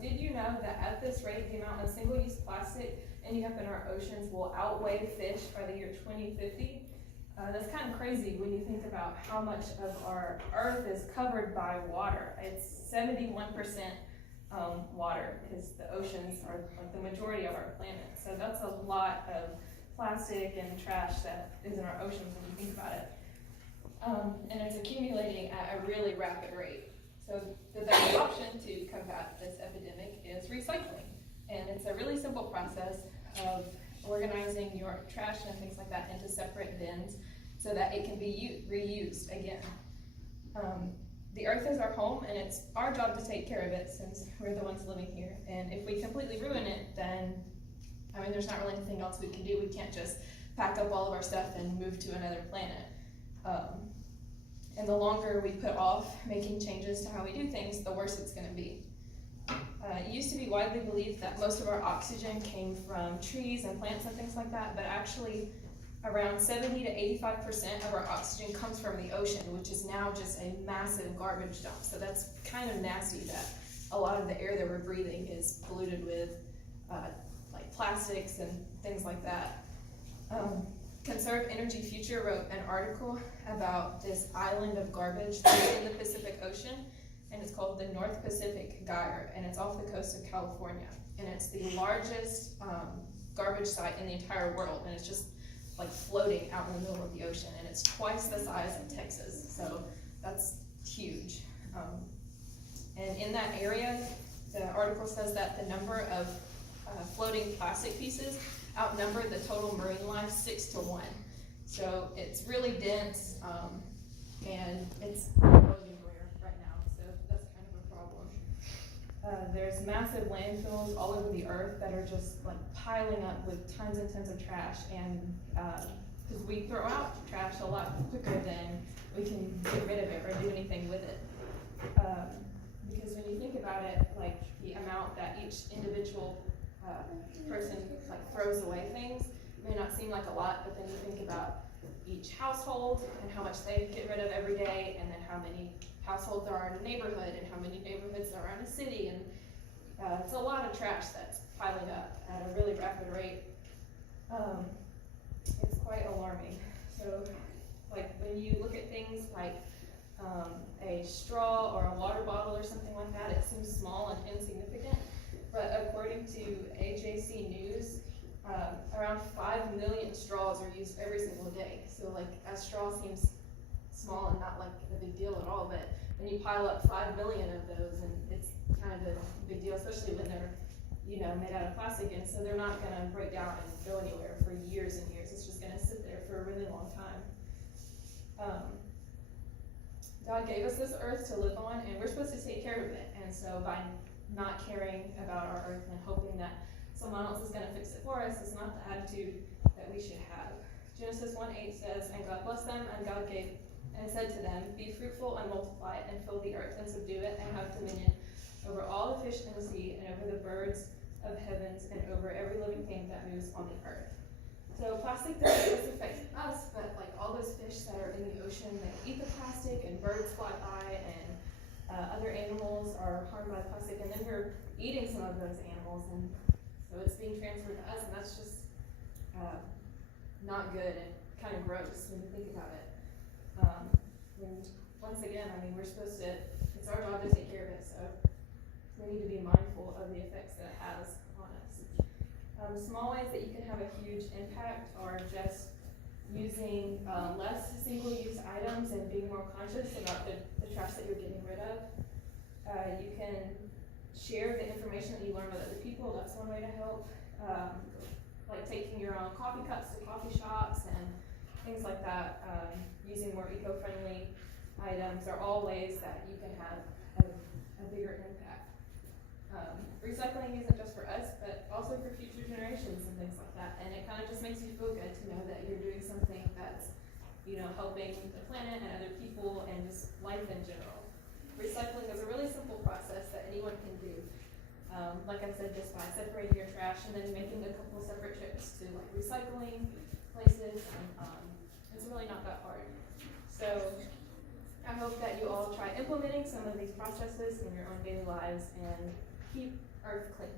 did you know that at this rate, the amount of single-use plastic ending up in our oceans will outweigh fish by the year 2050? That's kind of crazy when you think about how much of our Earth is covered by water. It's 71% water, because the oceans are like the majority of our planet. So that's a lot of plastic and trash that is in our oceans when you think about it. And it's accumulating at a really rapid rate. So the best option to combat this epidemic is recycling. And it's a really simple process of organizing your trash and things like that into separate bins so that it can be reused again. The Earth is our home, and it's our job to take care of it since we're the ones living here. And if we completely ruin it, then, I mean, there's not really anything else we can do. We can't just pack up all of our stuff and move to another planet. And the longer we put off making changes to how we do things, the worse it's going to be. It used to be widely believed that most of our oxygen came from trees and plants and things like that, but actually around 70 to 85% of our oxygen comes from the ocean, which is now just a massive garbage dump. So that's kind of nasty that a lot of the air that we're breathing is polluted with like plastics and things like that. Conserve Energy Future wrote an article about this island of garbage that's in the Pacific Ocean, and it's called the North Pacific Gyre, and it's off the coast of California. And it's the largest garbage site in the entire world, and it's just like floating out in the middle of the ocean, and it's twice the size of Texas, so that's huge. And in that area, the article says that the number of floating plastic pieces outnumber the total marine life 6 to 1. So it's really dense, and it's going everywhere right now, so that's kind of a problem. There's massive landfills all over the earth that are just like piling up with tons and tons of trash, and because we throw out trash a lot quicker than we can get rid of it or do anything with it. Because when you think about it, like the amount that each individual person like throws away things may not seem like a lot, but then you think about each household and how much they get rid of every day, and then how many households there are in a neighborhood and how many neighborhoods there are in a city, and it's a lot of trash that's piling up at a really rapid rate. It's quite alarming. So like when you look at things like a straw or a water bottle or something like that, it seems small and insignificant. But according to AJC News, around 5 million straws are used every single day. So like a straw seems small and not like a big deal at all, but then you pile up 5 million of those, and it's kind of a big deal, especially when they're, you know, made out of plastic, and so they're not gonna break down and go anywhere for years and years. It's just gonna sit there for a really long time. God gave us this earth to live on, and we're supposed to take care of it. And so by not caring about our earth and hoping that someone else is going to fix it for us is not the attitude that we should have. Genesis 1:8 says, "And God blessed them, and God gave, and said to them, Be fruitful and multiply, and fill the earth, and subdue it, and have dominion over all the fish in the sea, and over the birds of heavens, and over every living thing that moves on the earth." So plastic doesn't just affect us, but like all those fish that are in the ocean, they eat the plastic, and birds fly by, and other animals are harmed by plastic, and then we're eating some of those animals, and so it's being transferred to us, and that's just not good and kind of gross when you think about it. And once again, I mean, we're supposed to, it's our job to take care of it, so we need to be mindful of the effects that it has on us. Small ways that you can have a huge impact are just using less single-use items and being more conscious about the trash that you're getting rid of. You can share the information that you learn with other people. That's one way to help. Like taking your own coffee cups to coffee shops and things like that. Using more eco-friendly items are all ways that you can have a bigger impact. Recycling isn't just for us, but also for future generations and things like that. And it kind of just makes you feel good to know that you're doing something that's, you know, helping the planet and other people and just life in general. Recycling is a really simple process that anyone can do. Like I said, just by separating your trash and then making a couple separate trips to like recycling places, and it's really not that hard. So I hope that you all try implementing some of these processes in your own daily lives, and keep Earth clean.